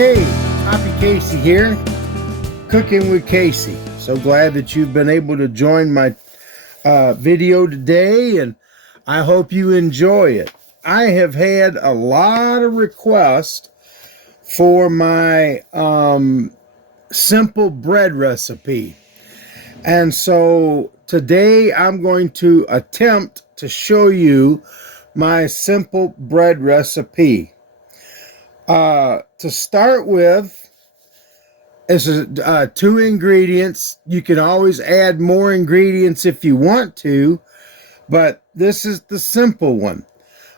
Okay, Poppy Casey here, Cooking with Casey. So glad that you've been able to join my video today, and I hope you enjoy it. I have had a lot of requests for my simple bread recipe. And so today I'm going to attempt to show you my simple bread recipe. To start with, this is 2 ingredients. You can always add more ingredients if you want to, but this is the simple one.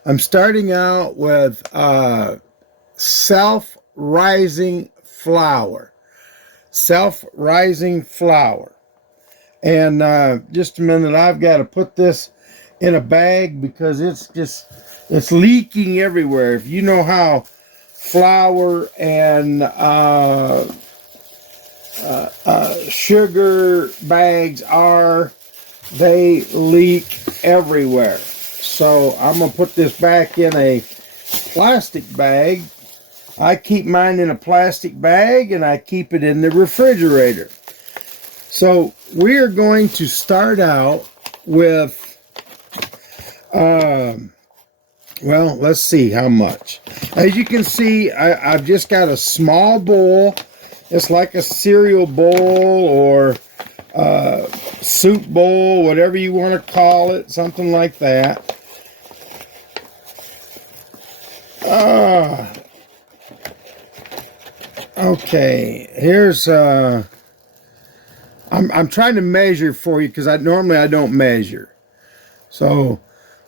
I'm starting out with self-rising flour. Self-rising flour. And just a minute, I've got to put this in a bag because it's leaking everywhere. If you know how flour and sugar bags are, they leak everywhere. So I'm going to put this back in a plastic bag. I keep mine in a plastic bag and I keep it in the refrigerator. So we are going to start out with, well, let's see how much. As you can see, I've just got a small bowl. It's like a cereal bowl or soup bowl, whatever you want to call it, something like that. Okay, here's I'm trying to measure for you because normally I don't measure. So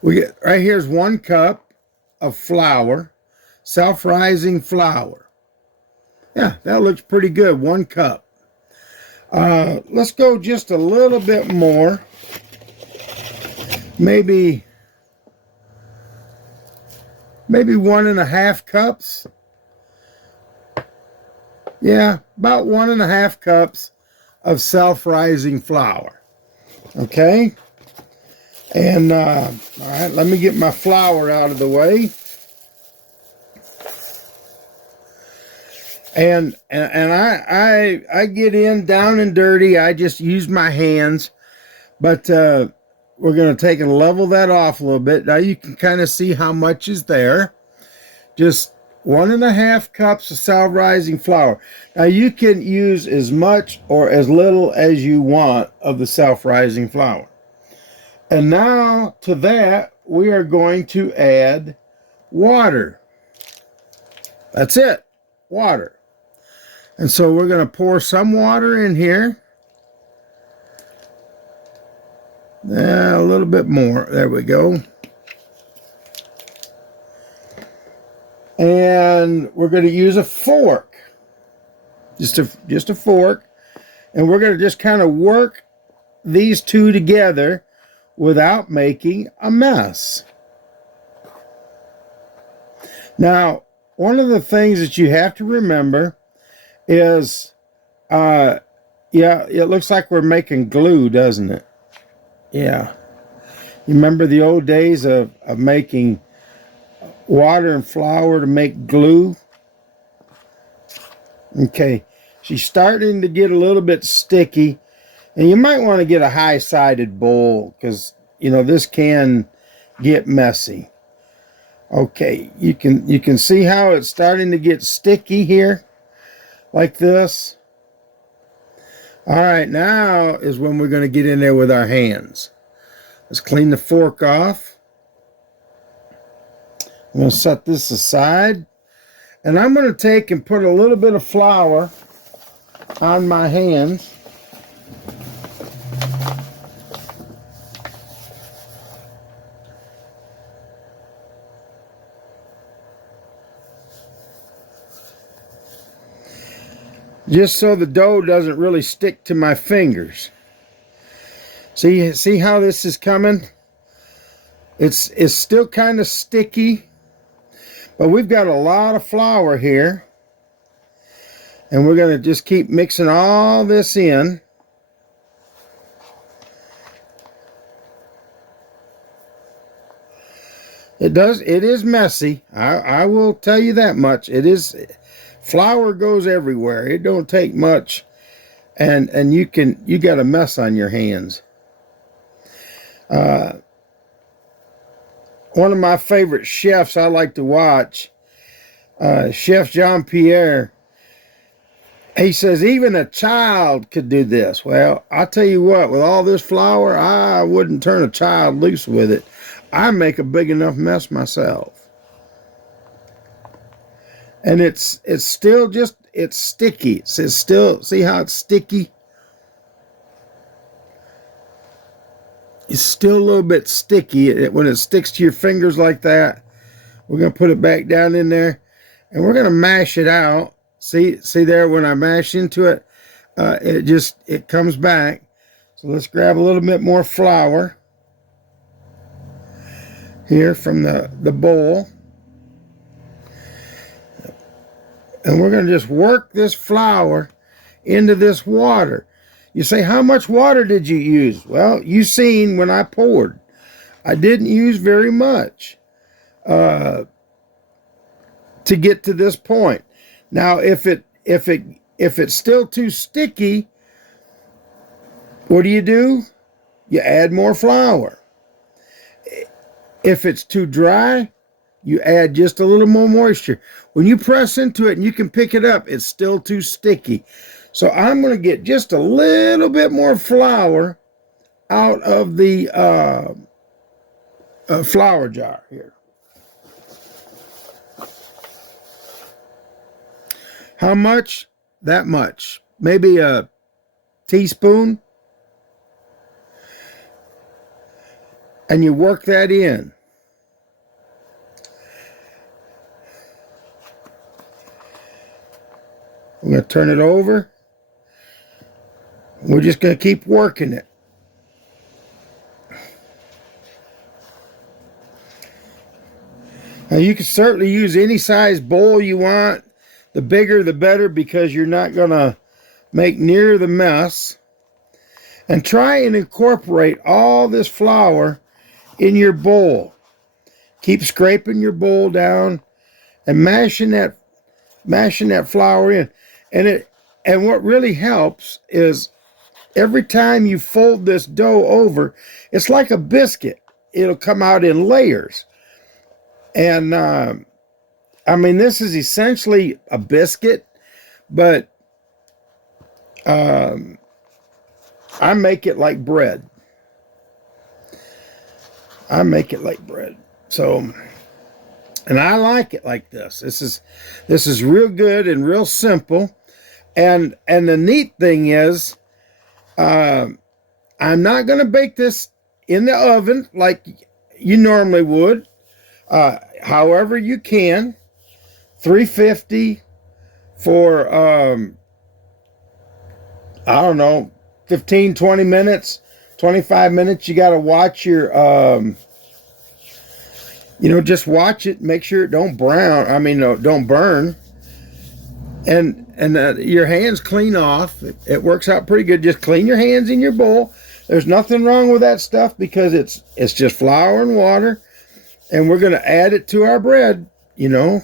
we get right here's 1 cup of flour, self-rising flour. Yeah, that looks pretty good. 1 cup. Let's go just a little bit more. Maybe 1.5 cups. Yeah, about 1.5 cups of self-rising flour. Okay? And, all right, let me get my flour out of the way. And I get in down and dirty. I just use my hands. But we're going to take and level that off a little bit. Now you can kind of see how much is there. Just 1.5 cups of self-rising flour. Now you can use as much or as little as you want of the self-rising flour. And now to that, we are going to add water. That's it, water. And so we're going to pour some water in here. A little bit more. There we go. And we're going to use a fork. Just a fork. And we're going to just kind of work these two together without making a mess. Now, one of the things that you have to remember is, yeah, it looks like we're making glue, doesn't it? Yeah. You remember the old days of making water and flour to make glue? Okay. She's starting to get a little bit sticky. And you might want to get a high-sided bowl because, you know, this can get messy. Okay, you can see how it's starting to get sticky here, like this. All right, now is when we're going to get in there with our hands. Let's clean the fork off. I'm going to set this aside. And I'm going to take and put a little bit of flour on my hands. Just so the dough doesn't really stick to my fingers. See how this is coming? It's still kind of sticky, but we've got a lot of flour here. And we're going to just keep mixing all this in. It is messy. I will tell you that much. It is Flour goes everywhere. It don't take much, and you got a mess on your hands. One of my favorite chefs I like to watch, Chef Jean-Pierre, he says even a child could do this. Well, I tell you what, with all this flour, I wouldn't turn a child loose with it. I make a big enough mess myself. And it's still just, it's sticky. It's still, see how it's sticky? It's still a little bit sticky. When it sticks to your fingers like that, we're going to put it back down in there, and we're going to mash it out. See there, when I mash into it, it comes back. So let's grab a little bit more flour here from the bowl. And we're going to just work this flour into this water. You say, how much water did you use? Well, you seen when I poured. I didn't use very much to get to this point. Now, if it's still too sticky, what do? You add more flour. If it's too dry, you add just a little more moisture. When you press into it and you can pick it up, it's still too sticky. So I'm going to get just a little bit more flour out of the flour jar here. How much? That much. Maybe a teaspoon. And you work that in. I'm going to turn it over. We're just going to keep working it. Now you can certainly use any size bowl you want. The bigger the better, because you're not going to make near the mess. And try and incorporate all this flour in your bowl. Keep scraping your bowl down and mashing that flour in. And what really helps is every time you fold this dough over, it's like a biscuit. It'll come out in layers. And I mean, this is essentially a biscuit, but I make it like bread. So, and I like it like this. This is real good and real simple. And the neat thing is, I'm not going to bake this in the oven like you normally would. However you can. 350 for, I don't know, 15, 20 minutes, 25 minutes. You got to watch your, just watch it. Make sure it don't don't burn. And your hands clean off. It works out pretty good. Just clean your hands in your bowl. There's nothing wrong with that stuff because it's just flour and water. And we're going to add it to our bread. No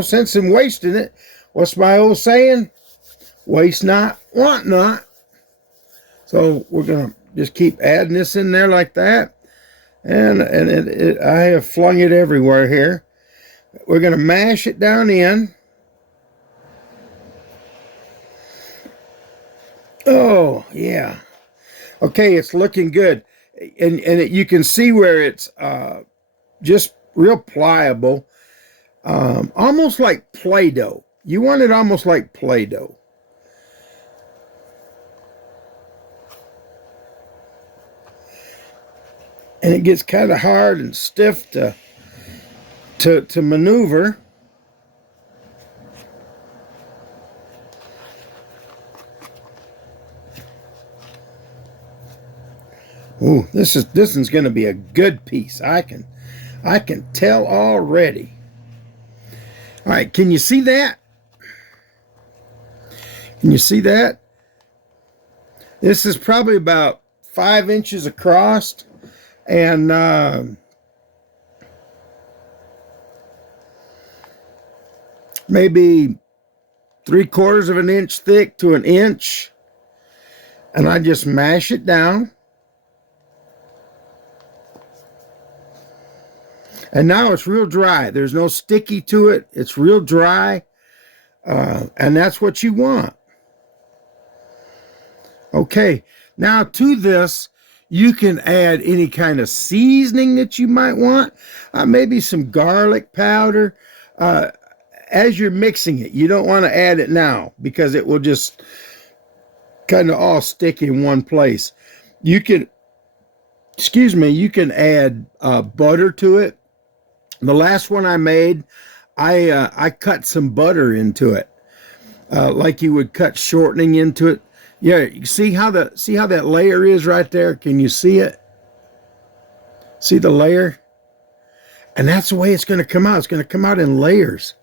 sense in wasting it. What's my old saying? Waste not, want not. So we're going to just keep adding this in there like that. And I have flung it everywhere here. We're going to mash it down in. Oh, yeah. Okay, it's looking good. And you can see where it's just real pliable. Almost like Play-Doh. You want it almost like Play-Doh. And it gets kind of hard and stiff to maneuver. Ooh, this is going to be a good piece. I can tell already. All right, can you see that? Can you see that? This is probably about 5 inches across, and maybe 3/4 of an inch thick to an inch. And I just mash it down. And now it's real dry. There's no sticky to it. It's real dry. And that's what you want. Okay, now to this, you can add any kind of seasoning that you might want. Maybe some garlic powder. As you're mixing it, you don't want to add it now because it will just kind of all stick in one place. You can, you can add butter to it. The last one I made, I cut some butter into it, like you would cut shortening into it. Yeah, you see how that layer is right there? Can you see it? See the layer? And that's the way it's going to come out. It's going to come out in layers.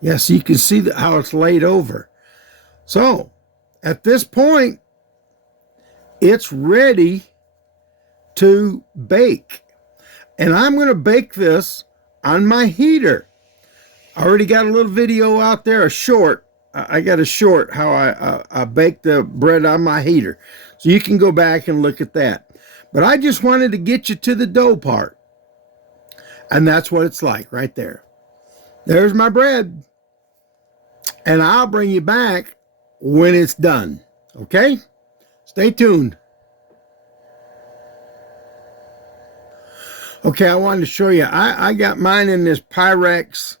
Yeah, so you can see how it's laid over. So, at this point, it's ready to bake. And I'm going to bake this on my heater. I already got a little video out there, a short. I got a short how I bake the bread on my heater. So you can go back and look at that. But I just wanted to get you to the dough part. And that's what it's like right there. There's my bread. And I'll bring you back when it's done. Okay? Stay tuned. Okay, I wanted to show you. I got mine in this Pyrex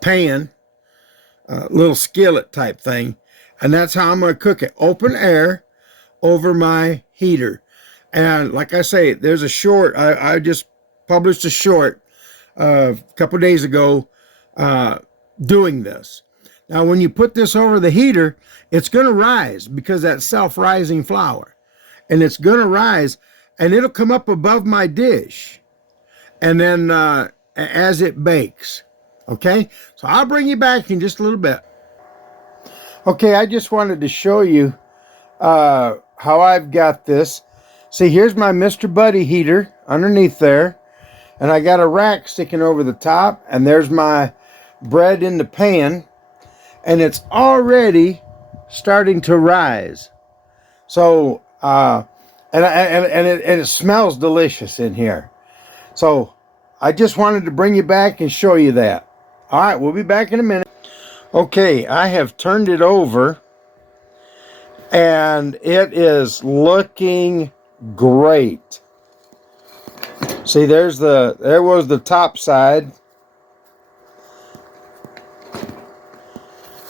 pan, little skillet type thing. And that's how I'm going to cook it. Open air over my heater. And like I say, there's a short. I just published a short a couple days ago doing this. Now, when you put this over the heater, it's going to rise because that's self-rising flour. And it's going to rise, and it'll come up above my dish. And then as it bakes. Okay? So I'll bring you back in just a little bit. Okay, I just wanted to show you how I've got this. See, here's my Mr. Buddy heater underneath there. And I got a rack sticking over the top. And there's my bread in the pan. And it's already starting to rise. So, and it smells delicious in here. So, I just wanted to bring you back and show you that. All right, we'll be back in a minute. Okay, I have turned it over. And it is looking great. See, there was the top side.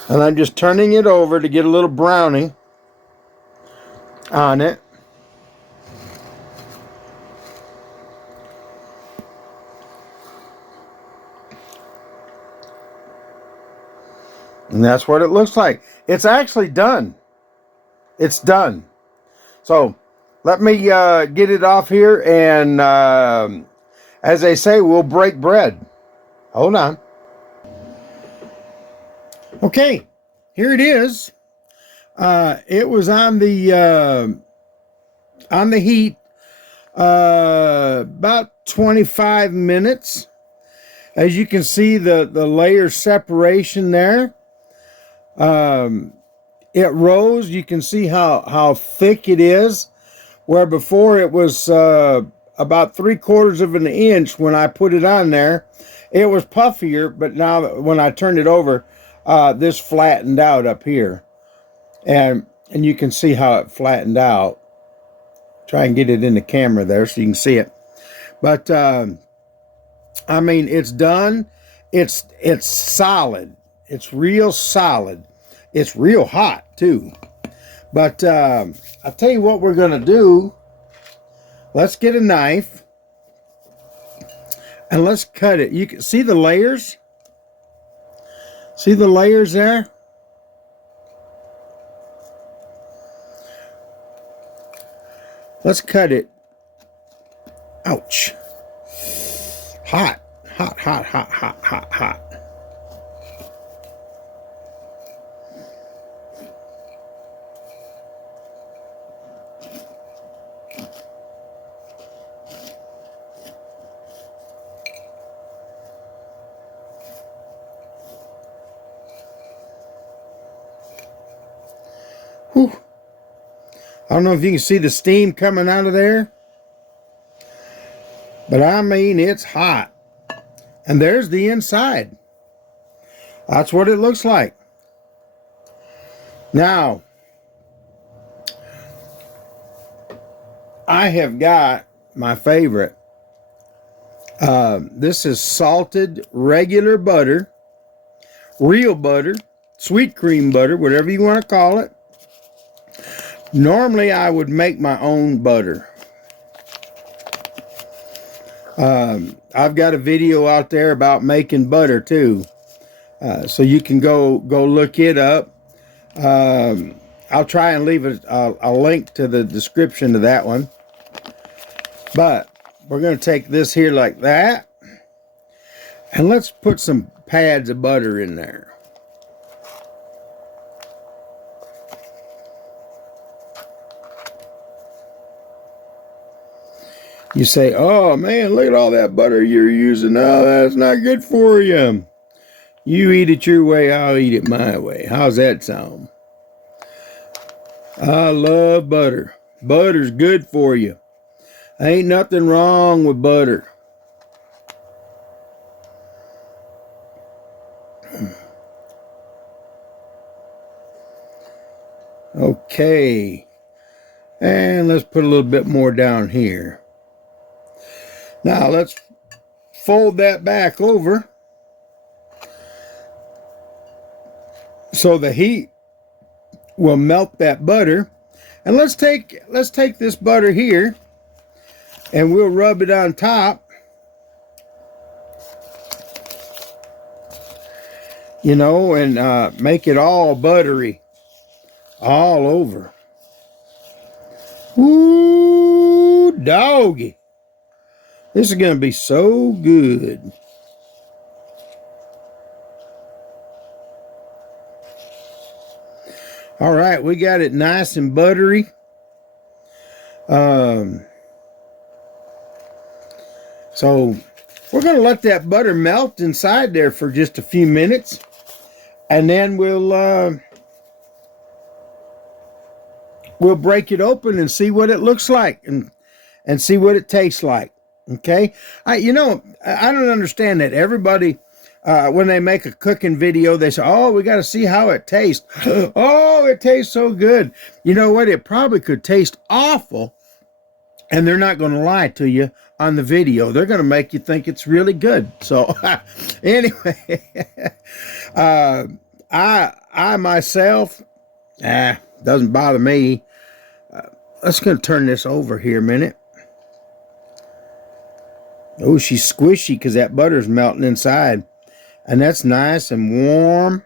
And I'm just turning it over to get a little browning on it. And that's what it looks like. It's actually done. It's done. So let me get it off here, and as they say, we'll break bread. Hold on. Okay, here it is. It was on the heat about 25 minutes. As you can see, the layer separation there. It rose. You can see how thick it is. Where before it was about 3/4 of an inch when I put it on there. It was puffier, but now when I turned it over, this flattened out up here. And you can see how it flattened out. Try and get it in the camera there so you can see it. But, I mean, it's done. It's solid. It's real solid. It's real hot, too. But I'll tell you what we're going to do. Let's get a knife. And let's cut it. You can see the layers? See the layers there? Let's cut it. Ouch. Hot. Hot, hot, hot, hot, hot, hot. Whew. I don't know if you can see the steam coming out of there, but I mean, it's hot. And there's the inside. That's what it looks like. Now, I have got my favorite. This is salted regular butter, real butter, sweet cream butter, whatever you want to call it. Normally, I would make my own butter. I've got a video out there about making butter too, so you can go look it up. I'll try and leave a link to the description of that one. But we're going to take this here like that, and let's put some pads of butter in there. You say, oh man, look at all that butter you're using. Oh, that's not good for you. You eat it your way, I'll eat it my way. How's that sound? I love butter. Butter's good for you. Ain't nothing wrong with butter. Okay. And let's put a little bit more down here. Now let's fold that back over so the heat will melt that butter. And let's take this butter here and we'll rub it on top. You know, and make it all buttery all over. Ooh, doggy. This is going to be so good. All right, we got it nice and buttery. So we're going to let that butter melt inside there for just a few minutes. And then we'll break it open and see what it looks like and see what it tastes like. Okay, I don't understand that. Everybody, when they make a cooking video, they say, "Oh, we got to see how it tastes." Oh, it tastes so good. You know what? It probably could taste awful, and they're not going to lie to you on the video. They're going to make you think it's really good. So, anyway, I myself, doesn't bother me. Let's going to turn this over here a minute. Oh, she's squishy because that butter's melting inside. And that's nice and warm.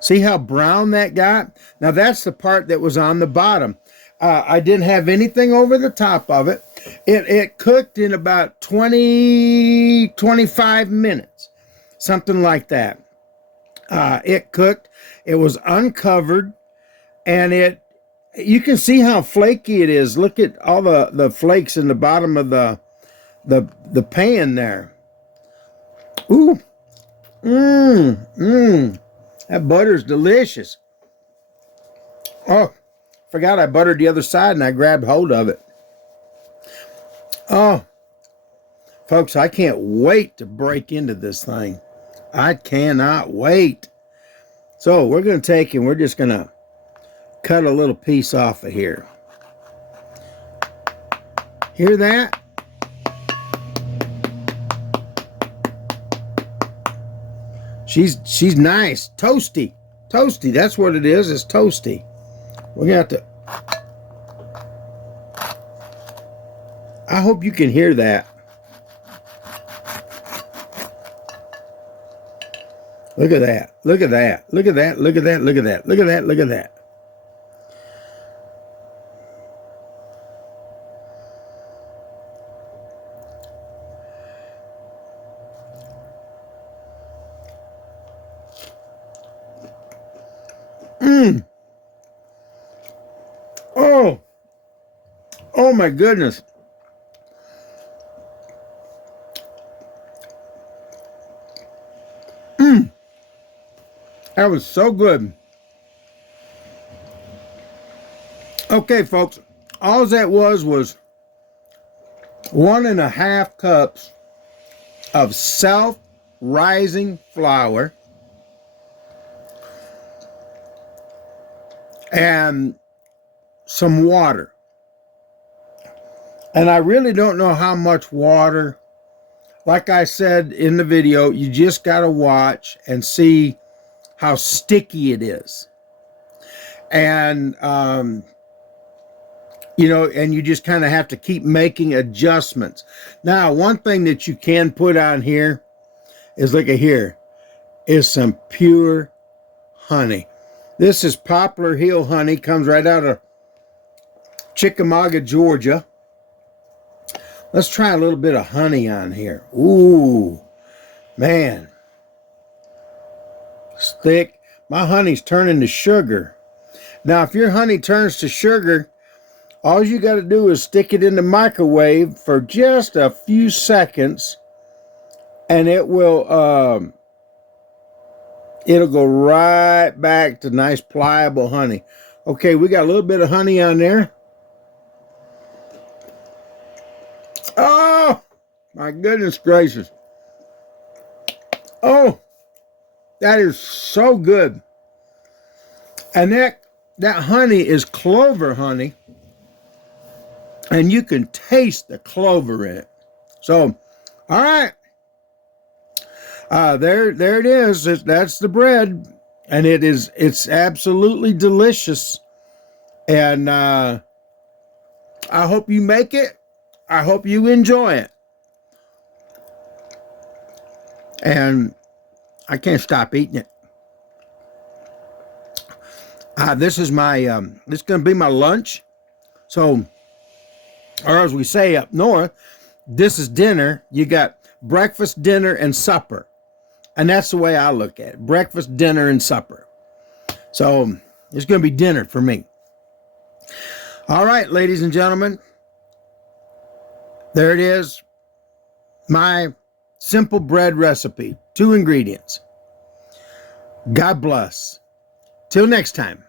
See how brown that got? Now, that's the part that was on the bottom. I didn't have anything over the top of it. It cooked in about 25 minutes. Something like that. It cooked. It was uncovered. And you can see how flaky it is. Look at all the flakes in the bottom of the pan there. Ooh. That butter's delicious. Oh, forgot I buttered the other side and I grabbed hold of it. Oh, folks, I can't wait to break into this thing. I cannot wait. So we're going to take and we're just going to cut a little piece off of here. Hear that? She's nice. Toasty. Toasty. That's what it is. It's toasty. We're going to have to... I hope you can hear that. Look at that. Look at that. Look at that. Look at that. Look at that. Look at that. Look at that. Oh my goodness. That was so good. Okay, folks, all that was 1.5 cups of self-rising flour and some water. And I really don't know how much water. Like I said in the video, you just got to watch and see how sticky it is. And, you know, and you just kind of have to keep making adjustments. Now, one thing that you can put on here is, look at here, is some pure honey. This is Poplar Hill honey, comes right out of Chickamauga, Georgia. Let's try a little bit of honey on here. Ooh, man. It's thick. My honey's turning to sugar. Now, if your honey turns to sugar, all you got to do is stick it in the microwave for just a few seconds, and it will, it'll go right back to nice pliable honey. Okay, we got a little bit of honey on there. Oh, my goodness gracious. Oh, that is so good. And that honey is clover honey. And you can taste the clover in it. So, all right. There it is. That's the bread. And it's absolutely delicious. And I hope you make it. I hope you enjoy it. And I can't stop eating it. This is my, this is going to be my lunch. So, or as we say up north, this is dinner. You got breakfast, dinner, and supper. And that's the way I look at it. Breakfast, dinner, and supper. So, it's going to be dinner for me. All right, ladies and gentlemen. There it is. My simple bread recipe. 2 ingredients. God bless. Till next time.